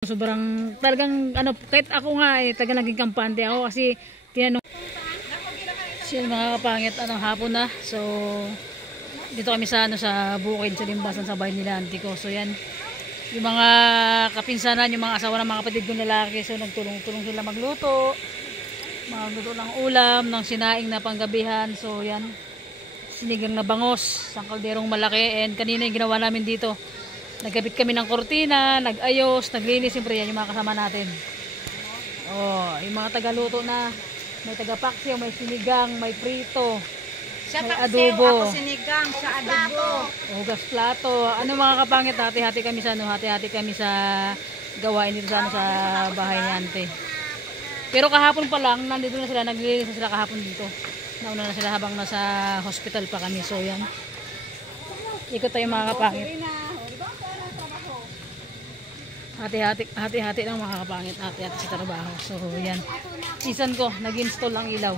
Sobrang talagang ano, kahit ako nga talagang naging kampante ako kasi tinanong siya mga kapangit hapon na. So dito kami sa sa bukid sa Limbasan sa bahay nila auntie ko. So yan yung mga kapinsanan, yung mga asawa ng mga kapatid kong lalaki, so nagtulong-tulong sila magluto ng ulam, ng sinaing na panggabihan. So yan, sinigang na bangos, isang kalderong malaki. And kanina yung ginawa namin dito, nagkabit kami ng kortina, nag-ayos, naglinis. Siyempre yan yung mga kasama natin. Oh, yung mga tagaluto na, may tagapaksiw, may sinigang, may prito, siya may paksiw, adobo, ako sinigang, siya adobo, hugas plato. Ano mga kapangit, hati-hati kami sa hati-hati kami sa gawain dito sa sa bahay ni ante. Pero kahapon pa lang nandito na sila, naglilinis na sila kahapon dito. Nauna na sila habang nasa hospital pa kami. So yan, ikot tayo mga kapangit. Hati-hati lang mga kapangit, hati-hati sa trabaho. So yan, season ko, nag-install ang ilaw.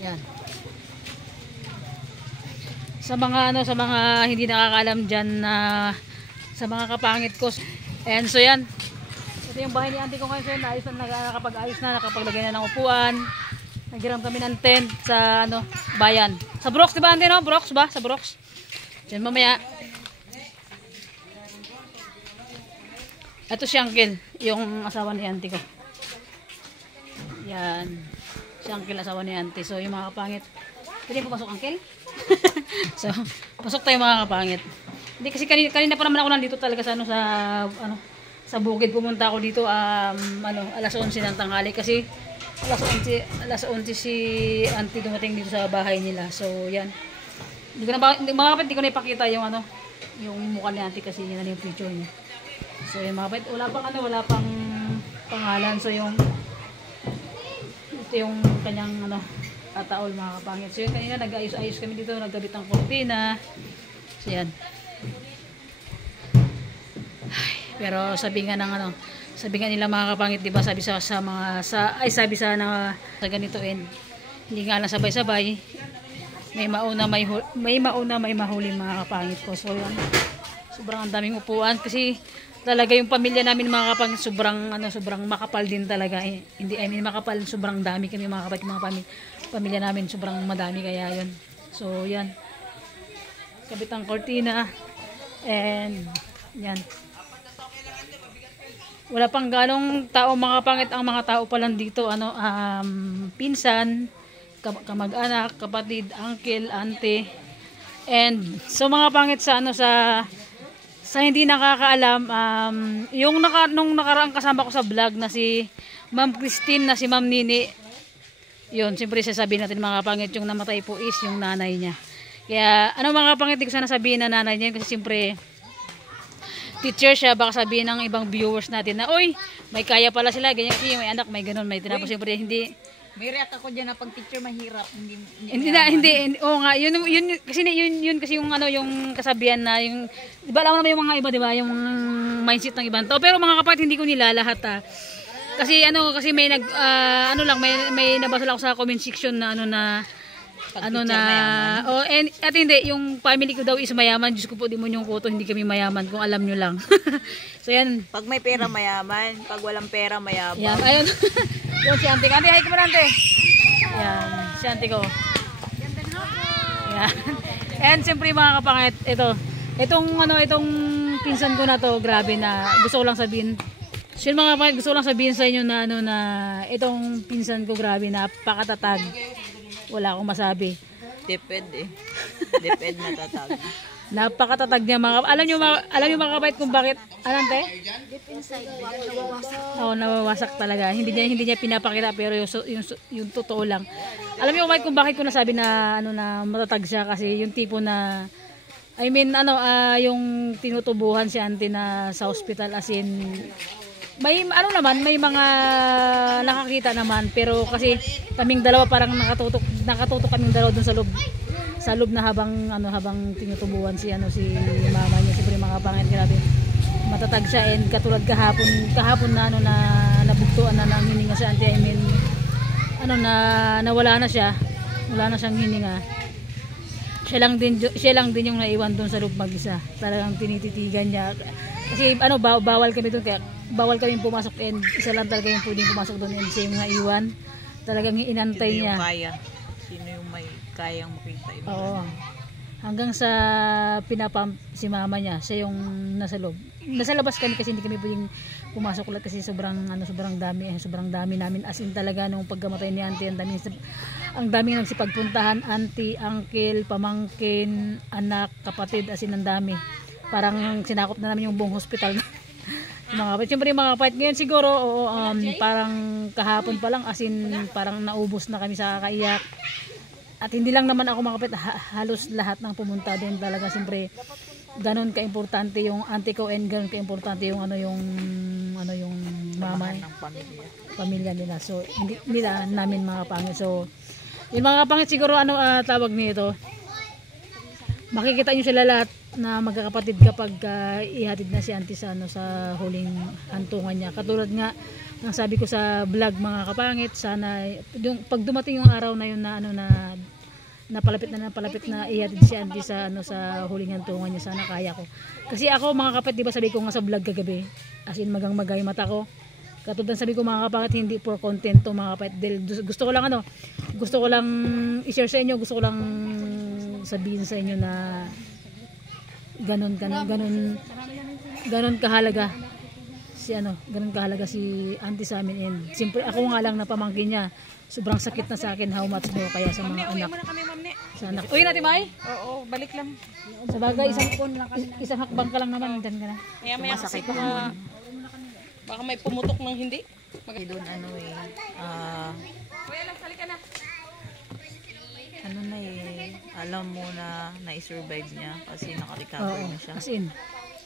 Yan. Sa mga sa mga hindi nakakaalam diyan na sa mga kapangit ko. And so yan, ito yung bahay ni auntie ko ngayon. So naayos na, nakapag-ayos na, nakapaglagay na ng upuan. Naghiram kami ng tent sa bayan. Sa Brooks, di ba auntie, no? Brooks ba? Sa Brooks. Diyan mamaya. Ito si Uncle, yung asawa ni auntie ko. Yan. Si Uncle, asawa ni auntie. So yung mga kapangit, pwede pumasok Uncle? So, pasok tayo mga kapangit. Hindi kasi kanina pa naman ako nandito talaga sa sa bukid. Pumunta ako dito alas 11 ng tanghali kasi alas 11 si auntie dumating dito sa bahay nila. So, yan. Mga kapatid, hindi ko na ipakita yung yung mukha ni auntie kasi yan yung picture niya. So, yung mga kapatid, wala pang pangalan. So, ito yung kanyang ataol mga kapangit. So yun, kanina nag-ayos kami dito, nagkabit ng kortina. So yan. Ay, pero sabi nga nila mga kapangit, di ba, sabi sa ganito hindi nga lang sabay-sabay. May mauna may mahuli mga kapangit ko. So yan. Sobrang daming upuan kasi talaga yung pamilya namin mga kapangit sobrang makapal din talaga. Hindi makapal, sobrang dami kami mga kapatid, mga pamilya namin, sobrang madami kaya yun. So yan, kabit ang kortina and yan, wala pang ganong tao mga kapangit. Ang mga tao pa lang dito pinsan, kamag-anak, kapatid, uncle, auntie. And so mga pangit sa sa hindi nakakaalam, nung nakaraang kasama ko sa vlog na si Ma'am Christine, na si Ma'am Nini, yun, siyempre sasabihin natin mga kapangit, yung namatay po is yung nanay niya. Kaya mga kapangit, di ko sana sabihin na nanay niya kasi siyempre teacher siya. Baka sabihin ng ibang viewers natin na, oy, may kaya pala sila, ganyan kasi may anak, may ganun, may tinapos. Siyempre hindi. May react ako dyan na pag teacher mahirap. Hindi. Oo nga, yun kasi yung yung kasabihan na yung, di ba alam naman yung mga iba, di ba, yung mindset ng ibang tao. Pero mga kapangit, hindi ko nilalahat kasi kasi may may nabasa lang ako sa comment section na at hindi, yung family ko daw is mayaman. Diyos ko po, demonyong kuto, hindi kami mayaman, kung alam nyo lang. So yan, pag may pera mayaman, pag walang pera mayaman. Yan, ayun. Yung si auntie. Auntie, hi ka mo na auntie. Yan, si auntie ko. Yan. And siyempre mga kapangit, itong pinsan ko na to, grabe na, gusto ko lang sabihin. So yun mga kapangit, gusto ko lang sabihin sa inyo na na itong pinsan ko, grabe, napakatatag. Wala akong masabi. Depende. Depende na tatag. Napakatatag niya mga. Alam niyo mga kapatid kung bakit? Anante? Deep inside, nawawasak. Oo, nawawasak talaga. Hindi niya pinapakita, pero yung totoo lang. Alam niyo kung bakit ko nasabi na na matatag siya, kasi yung tipo na yung tinutubuhan si auntie na sa hospital, as in may may mga nakakita naman, pero kasi kaming dalawa parang nakatutok kaming dalawa dun sa loob na habang tinutubuhan si mama niya. Siyempre mga kapangit, grabe matatag siya. And katulad kahapon na nabugtuan na ng hininga si auntie. Nawala na siya, wala na siyang hininga. Siya lang din yung naiwan doon sa loob mag-isa. Talagang tinititigan niya kasi bawal kami doon, kaya bawal kami pumasok and isa lang talaga yung pwedeng pumasok doon and siya yung nga iwan. Talagang inantay Sino niya. yung kaya? Sino yung may kayang makita yun? Oo. Hanggang sa pinapump si mama niya, siya yung nasa loob. Nasa labas kami kasi hindi kami pwedeng pumasok ulit kasi sobrang sobrang dami namin as in talaga nung pagkamatay ni auntie, ang daming nagsipagpuntahan, auntie, uncle, pamangkin, anak, kapatid, as in ang dami. Parang sinakop na namin yung buong hospital. Mga kapatid, siyempre yung mga kapatid ngayon siguro, parang kahapon pa lang as in parang naubos na kami sa kakaiyak. At hindi lang naman ako mga kapatid, halos lahat ng pumunta doon talaga. Siyempre, ganun ka-importante yung auntie ko and ganun ka-importante yung yung mama ng pamilya nila. So, hindi nila namin mga kapangit. So, yung mga kapangit siguro tawag nito. Makikita nyo sila lahat na magkakapatid kapag ihatid na si auntie sa sa huling hantungan niya. Katulad nga ng sabi ko sa vlog mga kapangit, sana yung pag dumating yung araw na yun na palapit na ihatid si auntie sa sa huling hantungan niya, sana kaya ko. Kasi ako mga kapatid, di ba sabi ko nga sa vlog kagabi, as in magang-magay mata ko. Katulad sabi ko mga kapangit, hindi for content to mga kapatid. Gusto ko lang i-share sa inyo, gusto ko lang sabihin sa inyo na ganun kahalaga ganun kahalaga si auntie sa amin. And siyempre ako nga lang na pamangkin niya, sobrang sakit na sa akin, how much more kaya sa mga anak. Sa anak. Uy natin May? Oo, balik lang. Sa bagay isang hakbang ka lang naman, dyan ka na. Maya kasi baka may pumutok ng hindi. Kasi doon alam mo na na-survive niya kasi naka-recover na siya. As in,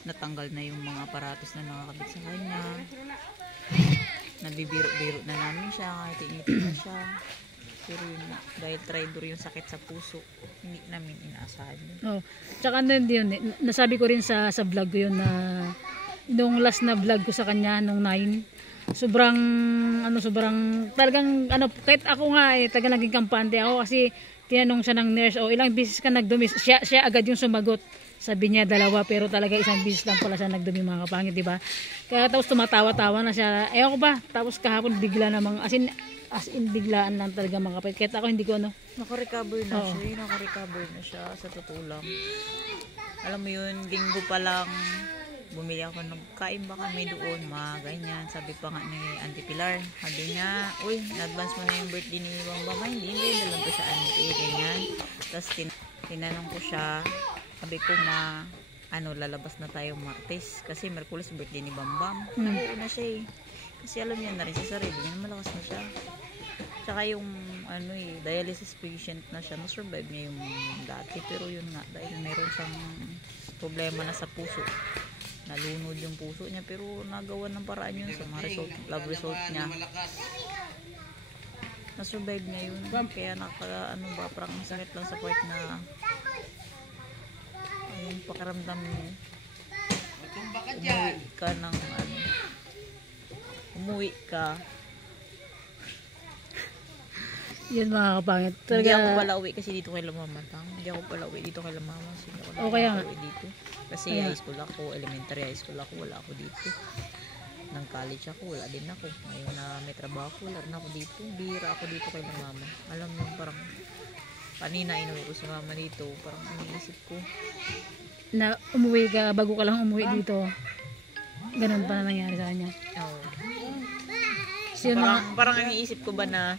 Natanggal na yung mga aparatos na nakakabit sa kanya. Nabibiro-biro na namin siya, kahit inipin na siya. Pero yun na, dahil traitor yung sakit sa puso, hindi namin inaasahan yun. Tsaka yun, nasabi ko rin sa vlog ko yun na nung last na vlog ko sa kanya nung 9, sobrang talagang kahit ako nga taga naging kampante ako kasi tinanong siya ng nurse, ilang beses ka nagdumi, siya agad yung sumagot. Sabi niya 2, pero talaga isang beses lang pala siya nagdumi mga kapangit, di ba? Kaya tapos tumatawa-tawa na siya. Ewan ko ba, tapos kahapon bigla namang as in biglaan lang talaga mga kapangit. Kahit ako hindi ko Naka-recover na siya, naka-recover na siya sa totoo lang. Alam mo yun, linggo pa lang bumili ako ng kain ba kami doon, mga ganyan. Sabi pa nga ni Auntie Pilar, sabi niya, uy, na-advance mo na yung birthday ni Bamba. Hindi, dalang ko sa auntie, ganyan. Tapos tinanong ko siya, sabi ko lalabas na tayo Martes kasi Merkulis birthday ni Bambam. Nabuo na siya kasi alam niya na rin sa sarili niya, malakas na siya. Tsaka yung dialysis patient na siya, na-survive niya yung dati, pero yun nga, dahil mayroon siyang problema na sa puso, nalunod yung puso niya, pero nagawa ng paraan yun sa mga lab result niya, na-survive niya yun. Kaya parang sakit lang sa part na yung pakiramdam mo umuwi ka yun mga kapangit. Hindi ako pala uwi kasi dito kay Lamamatang. Hindi ako pala uwi dito kay Lamama. Kasi high school ako, elementary high school ako, wala ako dito. Nang college ako, wala din ako. Ngayon na may trabaho ako, wala rin ako dito. Bihira ako dito kay Lamama. Alam mo, parang kanina inuwi ko si mama dito, parang iniisip ko na umuwi ka, bago ka lang umuwi dito, ganun pa na nangyari sa kanya. So, parang iniisip ko na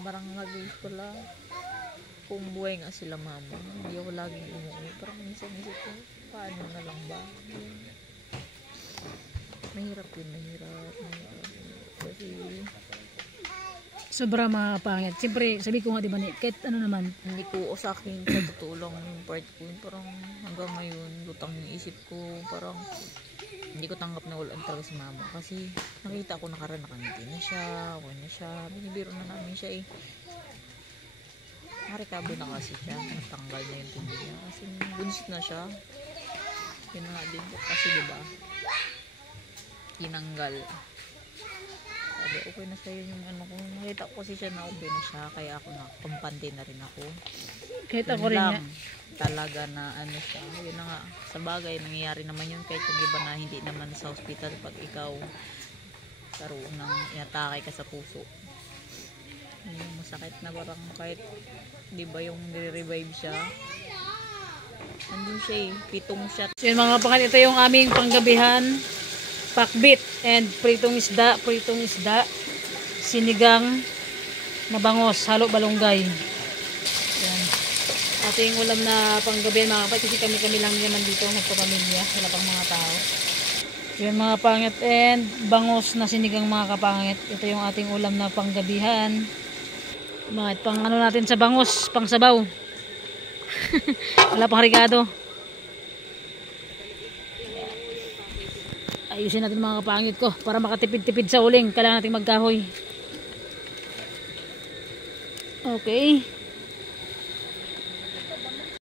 parang mag-isip ko lang kung buhay nga sila mama, hindi ako laging umuwi. Parang minsan isip ko, paano na lang ba? Mahirap kasi sobra mga pangit. Siyempre, sabi ko nga diba, kahit naman, hindi ko sa akin sa totoo lang yung part ko, parang hanggang ngayon lutang yung isip ko, parang hindi ko tanggap na walaan talaga si mama kasi nakita ko nakaraan nakangiti na siya, okay na siya, binibiro na namin siya Nakarecover na kasi siya, natanggal na yung tubo niya kasi bunsit na siya. Yun nga din kasi diba tinanggal, Sabi, okay na sa'yo yung ano ko. Nakita ko kasi siya na okay na siya. Kaya ako nakampante na rin ako. Kahit Yun ako rin lang, nga. talaga na ano siya. Yun na nga. Sa bagay, nangyayari naman yun. Kahit yung iba na hindi naman sa hospital. Pag ikaw karoon ng inatake ka sa puso. Yung masakit na parang kahit di ba yung nire-revive siya. Andun siya eh. 7 shot. So yun mga kapangkat, ito yung aming panggabihan. Pakbit and pritong isda, sinigang na bangos, halo balunggay. Yan. Ating ulam na panggabihan mga kapatid kasi kami lang naman dito nagpapamilya, wala pang mga tao. Yan mga pangit and bangos na sinigang mga kapangit. Ito yung ating ulam na panggabihan. Mga pang ano natin sa bangos, pang sabaw. Wala pang rigado. Ayusin natin mga kapangit ko para makatipid-tipid sa uling. Kailangan natin magkahoy. Okay.